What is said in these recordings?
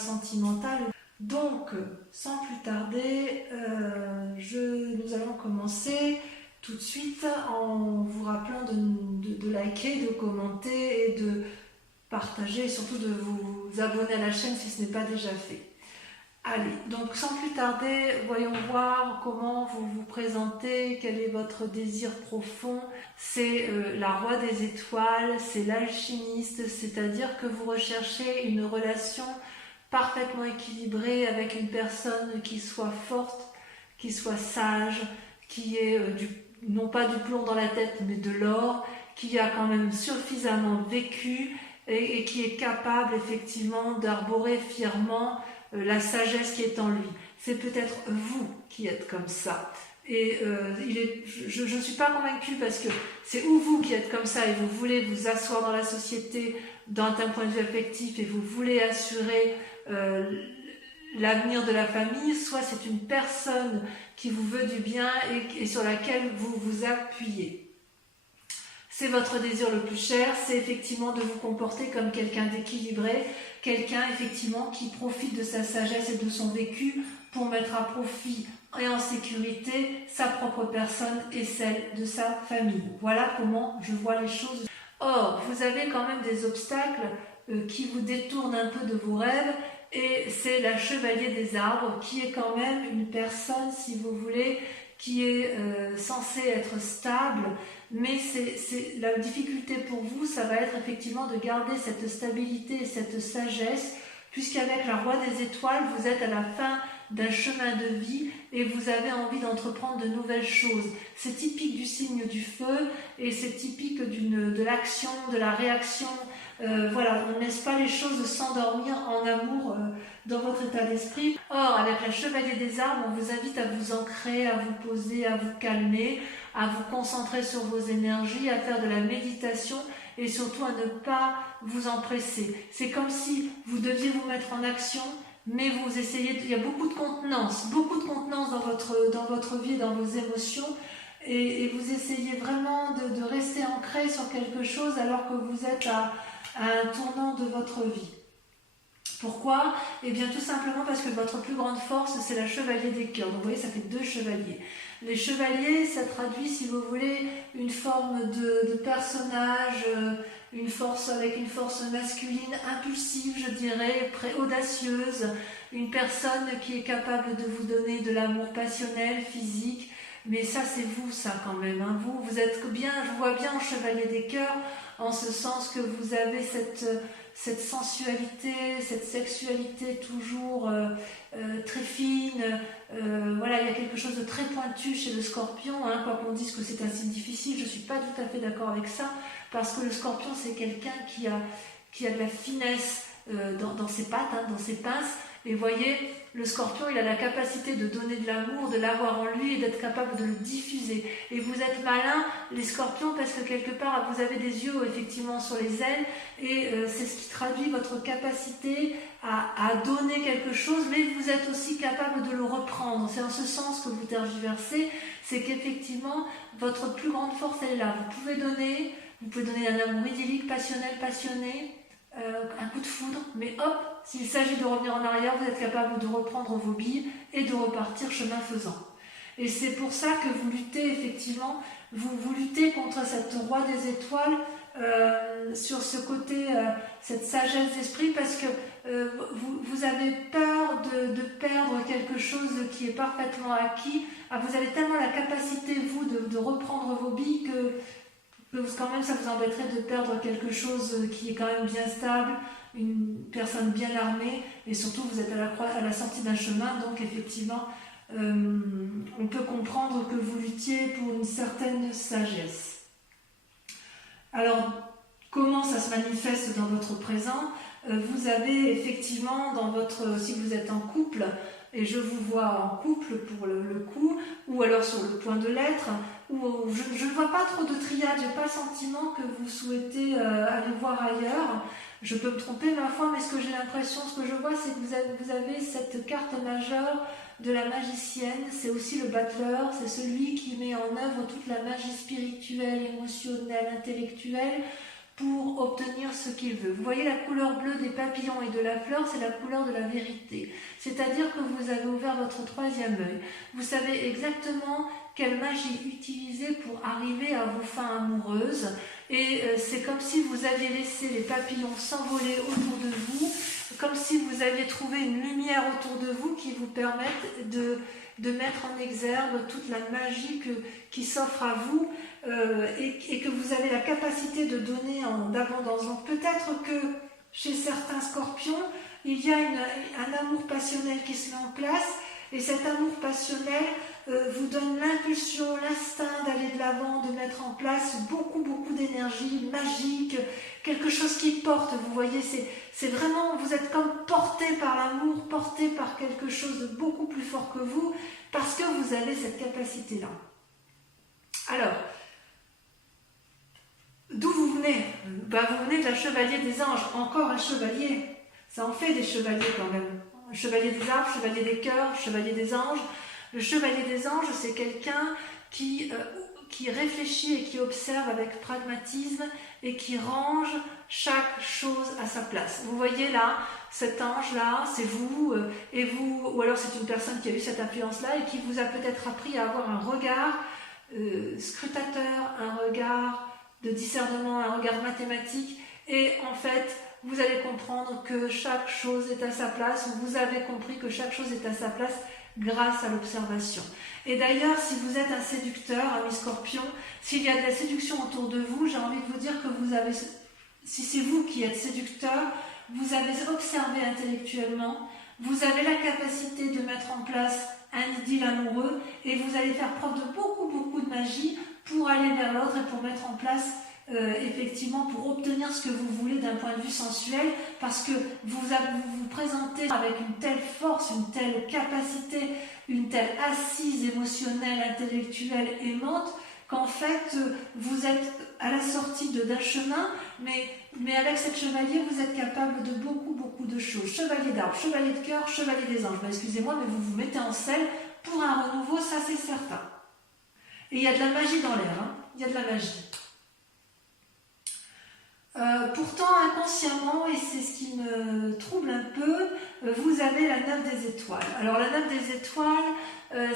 sentimental. Donc, sans plus tarder, nous allons commencer tout de suite en vous rappelant de liker, de commenter et de partager et surtout de vous abonner à la chaîne si ce n'est pas déjà fait. Allez, donc sans plus tarder, voyons voir comment vous vous présentez, quel est votre désir profond. C'est la roi des étoiles, c'est l'alchimiste, c'est-à-dire que vous recherchez une relation parfaitement équilibrée avec une personne qui soit forte, qui soit sage, qui ait non pas du plomb dans la tête mais de l'or, qui a quand même suffisamment vécu et qui est capable effectivement d'arborer fièrement la sagesse qui est en lui. C'est peut-être vous qui êtes comme ça. Et je ne suis pas convaincue parce que c'est ou vous qui êtes comme ça et vous voulez vous asseoir dans la société d'un point de vue affectif et vous voulez assurer l'avenir de la famille, soit c'est une personne qui vous veut du bien et sur laquelle vous vous appuyez. C'est votre désir le plus cher, c'est effectivement de vous comporter comme quelqu'un d'équilibré, quelqu'un effectivement qui profite de sa sagesse et de son vécu pour mettre à profit et en sécurité sa propre personne et celle de sa famille. Voilà comment je vois les choses. Or, vous avez quand même des obstacles qui vous détournent un peu de vos rêves et c'est la chevalier des arbres qui est quand même une personne, si vous voulez, qui est censée être stable, mais la difficulté pour vous, ça va être effectivement de garder cette stabilité et cette sagesse, puisqu'avec la roi des étoiles, vous êtes à la fin d'un chemin de vie et vous avez envie d'entreprendre de nouvelles choses. C'est typique du signe du feu et c'est typique de l'action, de la réaction. Voilà, on ne laisse pas les choses s'endormir en amour dans votre état d'esprit. Or, avec la chevalier des arbres, on vous invite à vous ancrer, à vous poser, à vous calmer, à vous concentrer sur vos énergies, à faire de la méditation et surtout à ne pas vous empresser. C'est comme si vous deviez vous mettre en action, mais vous essayez, il y a beaucoup de contenance dans votre vie, dans vos émotions, et vous essayez vraiment de rester ancré sur quelque chose alors que vous êtes à un tournant de votre vie. Pourquoi ? Eh bien tout simplement parce que votre plus grande force, c'est la chevalier des cœurs. Donc vous voyez, ça fait 2 chevaliers. Les chevaliers, ça traduit, si vous voulez, une forme de personnage, avec une force masculine impulsive, je dirais, audacieuse, une personne qui est capable de vous donner de l'amour passionnel, physique. Mais ça, c'est vous, ça quand même. Hein. Vous êtes bien, je vous vois bien en chevalier des cœurs, en ce sens que vous avez cette sensualité, cette sexualité toujours très fine. Voilà, il y a quelque chose de très pointu chez le scorpion, hein, quoi qu'on dise que c'est un signe difficile, je ne suis pas tout à fait d'accord avec ça, parce que le scorpion, c'est quelqu'un qui a de la finesse dans ses pattes, hein, dans ses pinces. Et voyez, le scorpion, il a la capacité de donner de l'amour, de l'avoir en lui et d'être capable de le diffuser. Et vous êtes malins, les scorpions, parce que quelque part, vous avez des yeux effectivement sur les ailes et c'est ce qui traduit votre capacité à donner quelque chose, mais vous êtes aussi capable de le reprendre. C'est en ce sens que vous tergiversez, c'est qu'effectivement, votre plus grande force, elle est là. Vous pouvez donner un amour idyllique, passionnel, passionné, un coup de foudre, mais hop, s'il s'agit de revenir en arrière, vous êtes capable de reprendre vos billes et de repartir chemin faisant. Et c'est pour ça que vous luttez effectivement, vous luttez contre cette roi des étoiles sur ce côté, cette sagesse d'esprit, parce que vous avez peur de perdre quelque chose qui est parfaitement acquis. Vous avez tellement la capacité, vous, de reprendre vos billes que quand même ça vous embêterait de perdre quelque chose qui est quand même bien stable, une personne bien armée, et surtout vous êtes à la sortie d'un chemin, donc effectivement on peut comprendre que vous luttiez pour une certaine sagesse. Alors comment ça se manifeste dans votre présent ? Vous avez effectivement si vous êtes en couple, et je vous vois en couple pour le coup, ou alors sur le point de l'être, ou je ne vois pas trop de triade, j'ai pas le sentiment que vous souhaitez aller voir ailleurs. Je peux me tromper ma foi, mais ce que j'ai l'impression, ce que je vois, c'est que vous avez cette carte majeure de la magicienne, c'est aussi le battleur, c'est celui qui met en œuvre toute la magie spirituelle, émotionnelle, intellectuelle, pour obtenir ce qu'il veut. Vous voyez la couleur bleue des papillons et de la fleur, c'est la couleur de la vérité. C'est-à-dire que vous avez ouvert votre troisième œil. Vous savez exactement quelle magie utiliser pour arriver à vos fins amoureuses. Et c'est comme si vous aviez laissé les papillons s'envoler autour de vous, comme si vous aviez trouvé une lumière autour de vous qui vous permette de mettre en exergue toute la magie qui s'offre à vous et que vous avez la capacité de donner en abondance. Donc peut-être que chez certains scorpions, il y a un amour passionnel qui se met en place et cet amour passionnel vous donne l'impulsion, l'instinct d'aller de l'avant, de mettre en place beaucoup d'énergie magique, quelque chose qui porte, vous voyez, c'est vraiment, vous êtes comme porté par l'amour, porté par quelque chose de beaucoup plus fort que vous, parce que vous avez cette capacité-là. Alors, d'où vous venez? Vous venez de la chevalier des anges, encore un chevalier, ça en fait des chevaliers quand même. Chevalier des arbres, chevalier des cœurs, chevalier des anges. Le chevalier des anges, c'est quelqu'un qui réfléchit et qui observe avec pragmatisme et qui range chaque chose à sa place. Vous voyez là, cet ange-là, c'est vous, et vous, ou alors c'est une personne qui a eu cette influence-là et qui vous a peut-être appris à avoir un regard scrutateur, un regard de discernement, un regard mathématique, et en fait, vous allez comprendre que chaque chose est à sa place, ou vous avez compris que chaque chose est à sa place grâce à l'observation. Et d'ailleurs, si vous êtes un séducteur, ami Scorpion, s'il y a de la séduction autour de vous, j'ai envie de vous dire que vous avez, si c'est vous qui êtes séducteur, vous avez observé intellectuellement, vous avez la capacité de mettre en place un idylle amoureux et vous allez faire preuve de beaucoup de magie pour aller vers l'autre et pour mettre en place effectivement pour obtenir ce que vous voulez d'un point de vue sensuel, parce que vous vous présentez avec une telle force, une telle capacité, une telle assise émotionnelle, intellectuelle, aimante, qu'en fait vous êtes à la sortie d'un chemin, mais avec cette chevalier vous êtes capable de beaucoup de choses. Chevalier d'arbre, chevalier de cœur, chevalier des anges. Excusez-moi, mais vous vous mettez en selle pour un renouveau, ça c'est certain. Et il y a de la magie dans l'air, hein. Il y a de la magie. Pourtant, inconsciemment, et c'est ce qui me trouble un peu, vous avez la 9 des étoiles. Alors la 9 des étoiles,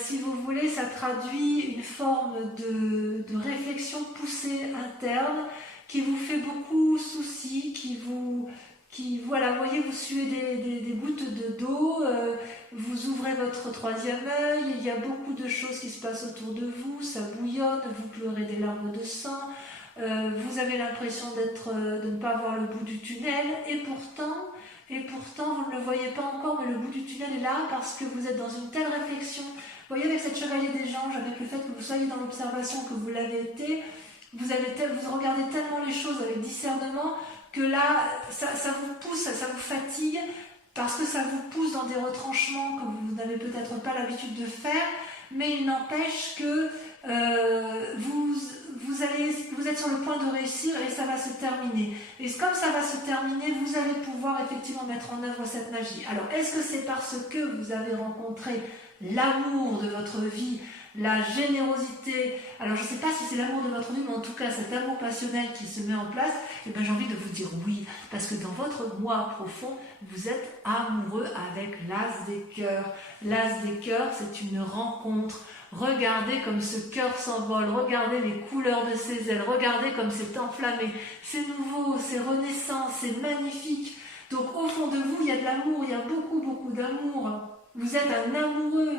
si vous voulez, ça traduit une forme de réflexion poussée interne qui vous fait beaucoup souci, voilà, vous voyez, vous suez des gouttes d'eau, vous ouvrez votre troisième œil, il y a beaucoup de choses qui se passent autour de vous, ça bouillonne, vous pleurez des larmes de sang. Vous avez l'impression de ne pas voir le bout du tunnel et pourtant vous ne le voyez pas encore, mais le bout du tunnel est là parce que vous êtes dans une telle réflexion. Vous voyez, avec cette chevalier des anges, avec le fait que vous soyez dans l'observation, que vous l'avez été, vous regardez tellement les choses avec discernement que là ça vous pousse, ça vous fatigue parce que ça vous pousse dans des retranchements que vous n'avez peut-être pas l'habitude de faire, mais il n'empêche que vous êtes sur le point de réussir et ça va se terminer. Et comme ça va se terminer, vous allez pouvoir effectivement mettre en œuvre cette magie. Alors, est-ce que c'est parce que vous avez rencontré l'amour de votre vie, la générosité? Alors, je ne sais pas si c'est l'amour de votre vie, mais en tout cas, cet amour passionnel qui se met en place, et bien, j'ai envie de vous dire oui, parce que dans votre moi profond, vous êtes amoureux avec l'as des cœurs. L'as des cœurs, c'est une rencontre. Regardez comme ce cœur s'envole, regardez les couleurs de ses ailes, regardez comme c'est enflammé, c'est nouveau, c'est renaissant, c'est magnifique. Donc au fond de vous, il y a de l'amour, il y a beaucoup d'amour. Vous êtes un amoureux.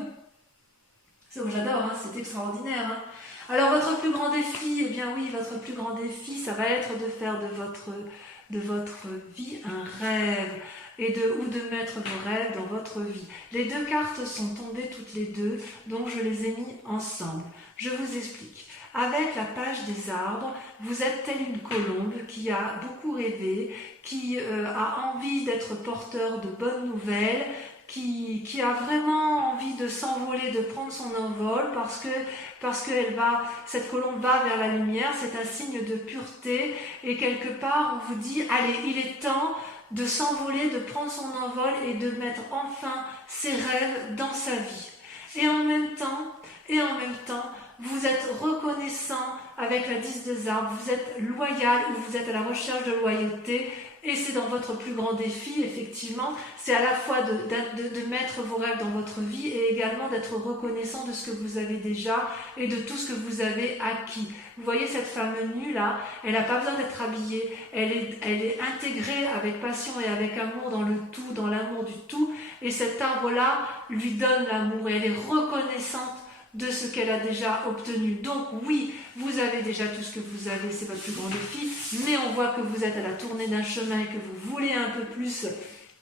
J'adore, hein, c'est extraordinaire. Hein. Alors votre plus grand défi, eh bien oui, votre plus grand défi, ça va être de faire de votre vie un rêve. Ou de mettre vos rêves dans votre vie. Les deux cartes sont tombées toutes les deux, donc je les ai mis ensemble. Je vous explique. Avec la page des arbres, vous êtes telle une colombe qui a beaucoup rêvé, qui a envie d'être porteur de bonnes nouvelles, qui a vraiment envie de s'envoler, de prendre son envol, parce que cette colombe va vers la lumière, c'est un signe de pureté, et quelque part on vous dit, allez, il est temps de s'envoler, de prendre son envol et de mettre enfin ses rêves dans sa vie. Et en même temps, vous êtes reconnaissant avec la 10 des arbres, vous êtes loyal ou vous êtes à la recherche de loyauté et c'est dans votre plus grand défi, effectivement, c'est à la fois de mettre vos rêves dans votre vie et également d'être reconnaissant de ce que vous avez déjà et de tout ce que vous avez acquis. Vous voyez cette femme nue là, elle n'a pas besoin d'être habillée, elle est intégrée avec passion et avec amour dans le tout, dans l'amour du tout et cet arbre là lui donne l'amour et elle est reconnaissante de ce qu'elle a déjà obtenu. Donc oui, vous avez déjà tout ce que vous avez, c'est votre plus grand défi, mais on voit que vous êtes à la tournée d'un chemin et que vous voulez un peu plus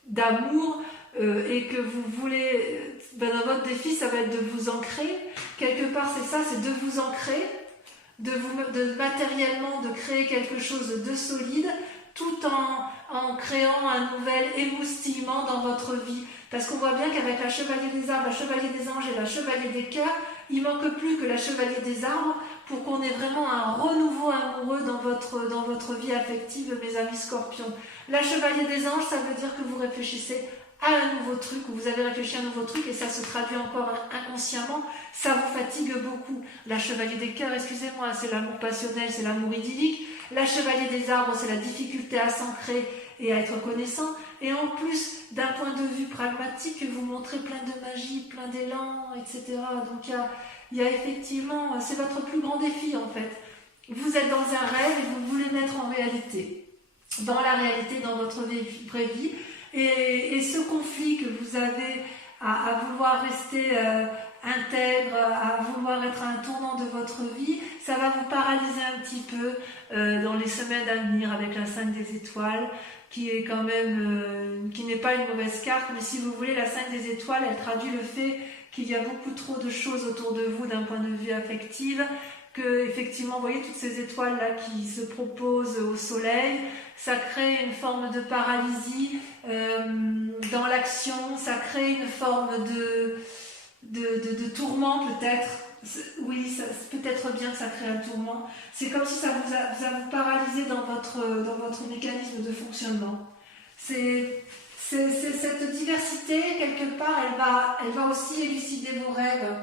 d'amour et que vous voulez, dans votre défi, ça va être de vous ancrer. Quelque part, c'est ça, c'est de vous ancrer, de matériellement, de créer quelque chose de solide, tout en créant un nouvel émoustillement dans votre vie. Parce qu'on voit bien qu'avec la chevalier des arbres, la chevalier des anges et la chevalier des cœurs, il manque plus que la chevalier des arbres pour qu'on ait vraiment un renouveau amoureux dans votre vie affective, mes amis scorpions. La chevalier des anges, ça veut dire que vous réfléchissez à un nouveau truc, ou vous avez réfléchi à un nouveau truc et ça se traduit encore inconsciemment, ça vous fatigue beaucoup. La chevalier des cœurs, excusez-moi, c'est l'amour passionnel, c'est l'amour idyllique. La chevalier des arbres, c'est la difficulté à s'ancrer et à être connaissant. Et en plus, d'un point de vue pragmatique, vous montrez plein de magie, plein d'élan, etc. Donc il y a effectivement, c'est votre plus grand défi en fait. Vous êtes dans un rêve et vous voulez mettre en réalité, dans la réalité, dans votre vraie vie. Et ce conflit que vous avez à vouloir rester intègre, à vouloir être à un tournant de votre vie, ça va vous paralyser un petit peu dans les semaines à venir avec la 5 des étoiles, qui est quand même, qui n'est pas une mauvaise carte, mais si vous voulez, la 5 des étoiles, elle traduit le fait qu'il y a beaucoup trop de choses autour de vous d'un point de vue affectif, que effectivement, vous voyez toutes ces étoiles là qui se proposent au soleil, ça crée une forme de paralysie dans l'action, ça crée une forme de tourment peut-être. Oui, peut-être bien que ça crée un tourment. C'est comme si ça vous paralysé dans votre mécanisme de fonctionnement. C'est cette diversité, quelque part, elle va aussi élucider vos rêves.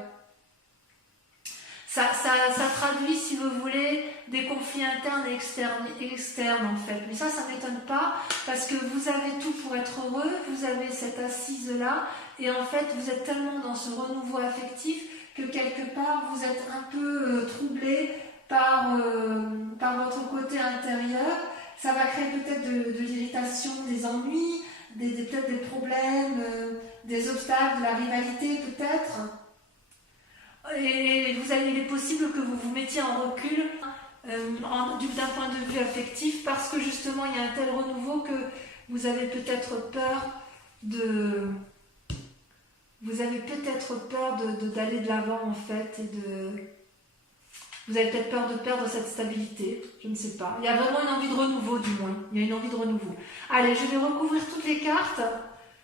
Ça traduit, si vous voulez, des conflits internes et externes en fait. Mais ça ne m'étonne pas parce que vous avez tout pour être heureux, vous avez cette assise-là et en fait, vous êtes tellement dans ce renouveau affectif que quelque part, vous êtes un peu troublé par votre côté intérieur. Ça va créer peut-être de l'irritation, des ennuis, peut-être des problèmes, des obstacles, de la rivalité peut-être. Et il est possible que vous vous mettiez en recul d'un point de vue affectif parce que justement il y a un tel renouveau que vous avez peut-être peur d'aller de l'avant en fait vous avez peut-être peur de perdre cette stabilité, je ne sais pas. Il y a vraiment une envie de renouveau du moins, il y a une envie de renouveau. Allez, je vais recouvrir toutes les cartes,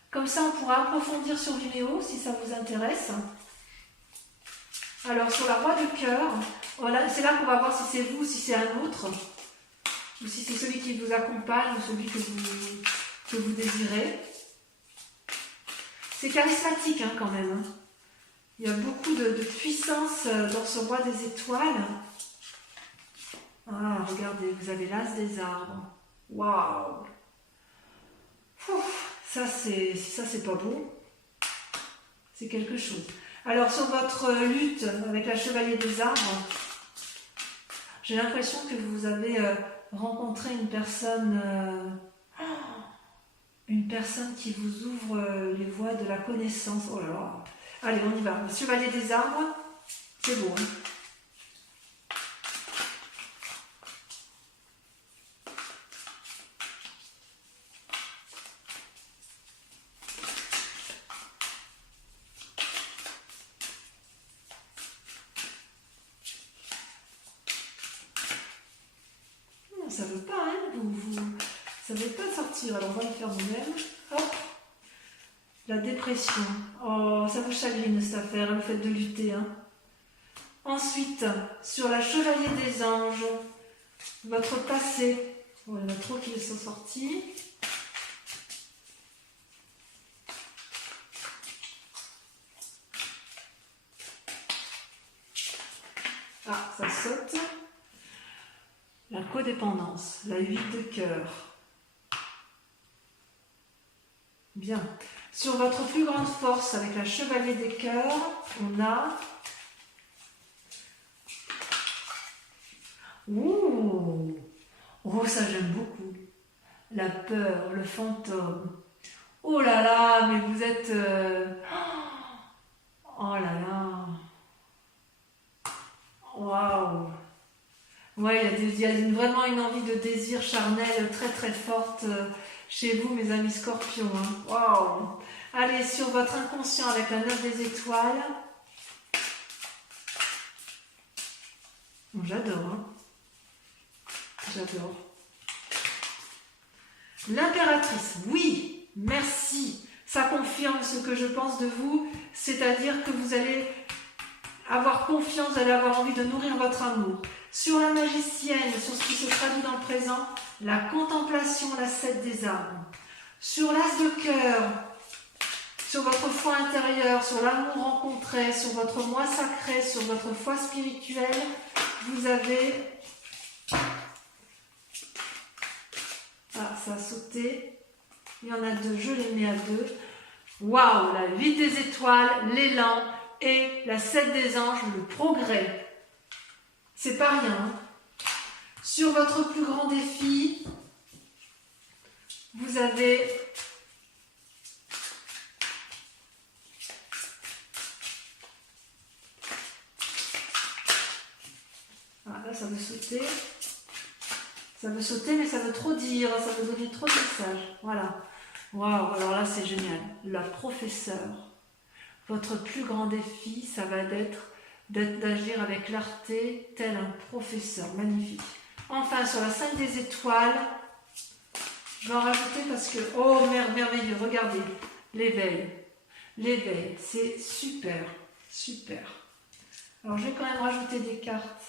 comme ça on pourra approfondir sur Vimeo si ça vous intéresse. Alors sur la roue de cœur, voilà, c'est là qu'on va voir si c'est vous ou si c'est un autre, ou si c'est celui qui vous accompagne ou celui que vous désirez. C'est charismatique hein, quand même. Il y a beaucoup de puissance dans ce roi des étoiles. Ah, regardez, vous avez l'as des arbres. Waouh! Ça c'est pas beau. C'est quelque chose. Alors sur votre lutte avec la chevalier des arbres, j'ai l'impression que vous avez rencontré une personne qui vous ouvre les voies de la connaissance. Oh là là. Allez, on y va. Le chevalier des arbres, c'est beau. Hein. Ça veut pas, hein, ça veut pas sortir. Alors on va le faire nous-mêmes. Hop. La dépression. Oh, ça vous chagrine cette affaire, le fait de lutter. Hein. Ensuite, sur la chevalier des anges, votre passé. Oh, il y en a trop qui sont sortis. codépendance, la 8 de cœur. Bien. Sur votre plus grande force, avec la chevalier des cœurs, on a... Ouh! Oh, ça j'aime beaucoup. La peur, le fantôme. Oh là là, mais vous êtes... Oh là là. Waouh. Ouais, il y a vraiment une envie de désir charnel très très forte chez vous, mes amis scorpions. Hein. Waouh. Allez, sur votre inconscient avec la 9 des étoiles. Bon, j'adore. Hein. J'adore. L'impératrice, oui, merci. Ça confirme ce que je pense de vous, c'est-à-dire que vous allez avoir confiance, vous allez avoir envie de nourrir votre amour. Sur la magicienne, sur ce qui se traduit dans le présent, la contemplation, la 7 des armes. Sur l'as de cœur, sur votre foi intérieure, sur l'amour rencontré, sur votre moi sacré, sur votre foi spirituelle, vous avez... Ah, ça a sauté. Il y en a 2, je les mets à 2. Waouh, la 8 des étoiles, l'élan et la 7 des anges, le progrès. C'est pas rien. Hein. Sur votre plus grand défi, vous avez ah, là ça veut sauter. Ça veut sauter, mais ça veut trop dire, ça veut donner trop de messages. Voilà. Waouh, alors là c'est génial. La professeure. Votre plus grand défi, ça va être d'agir avec clarté, tel un professeur. Magnifique. Enfin, sur la 5 des étoiles, je vais en rajouter parce que, oh, merveilleux, regardez, l'éveil. L'éveil, c'est super, super. Alors, je vais quand même rajouter des cartes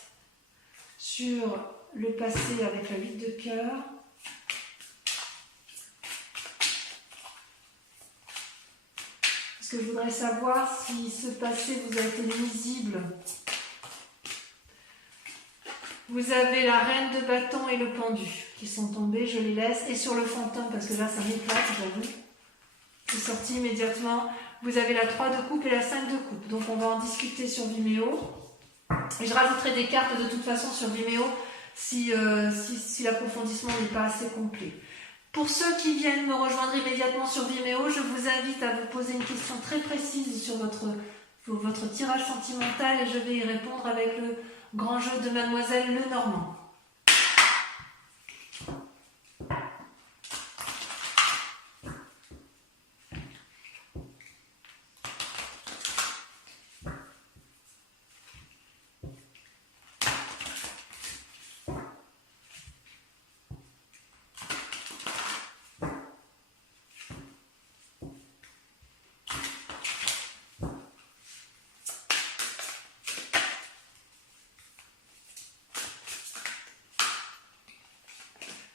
sur le passé avec la 8 de cœur. Parce que je voudrais savoir si ce passé vous a été nuisible. Vous avez la reine de bâton et le pendu qui sont tombés, je les laisse. Et sur le fantôme, parce que là ça m'éclate, j'avoue. C'est sorti immédiatement. Vous avez la 3 de coupe et la 5 de coupe. Donc on va en discuter sur Vimeo. Et je rajouterai des cartes de toute façon sur Vimeo si l'approfondissement n'est pas assez complet. Pour ceux qui viennent me rejoindre immédiatement sur Vimeo, je vous invite à vous poser une question très précise sur votre tirage sentimental et je vais y répondre avec le grand jeu de Mademoiselle Lenormand.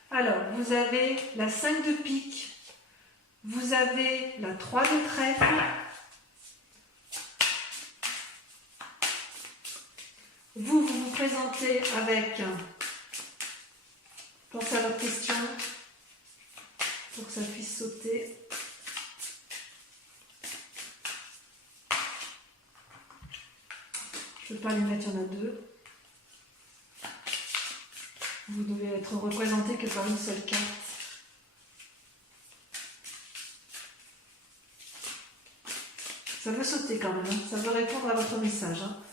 Alors, vous avez la 5 de pique, vous avez la 3 de trèfle, vous présentez avec, pensez à votre question, pour que ça puisse sauter. Je ne peux pas les mettre, il y en a 2. Vous devez être représenté que par une seule carte. Ça veut sauter quand même, hein. Ça veut répondre à votre message. Hein.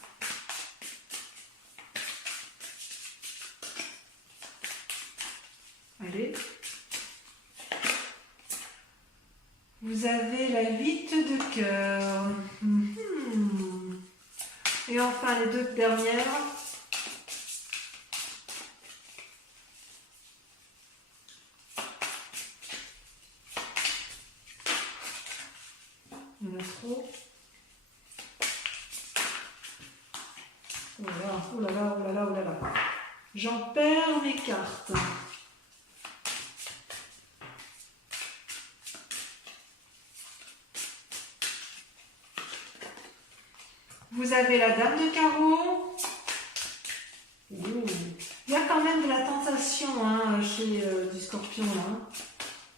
Allez. Vous avez la 8 de cœur. Et enfin les 2 dernières. Il y en a trop. Oh là là, oh là là, oh là là, oh là là. J'en perds mes cartes. Vous avez la dame de carreau. Il y a quand quand même de la tentation hein, chez du Scorpion. Là, hein.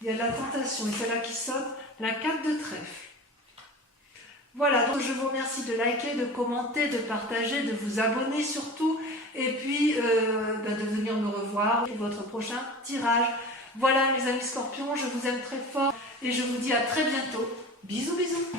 Il y a de la tentation et c'est là qui saute la 4 de trèfle. Voilà, donc je vous remercie de liker, de commenter, de partager, de vous abonner surtout et puis de venir me revoir pour votre prochain tirage. Voilà mes amis Scorpions, je vous aime très fort et je vous dis à très bientôt. Bisous bisous.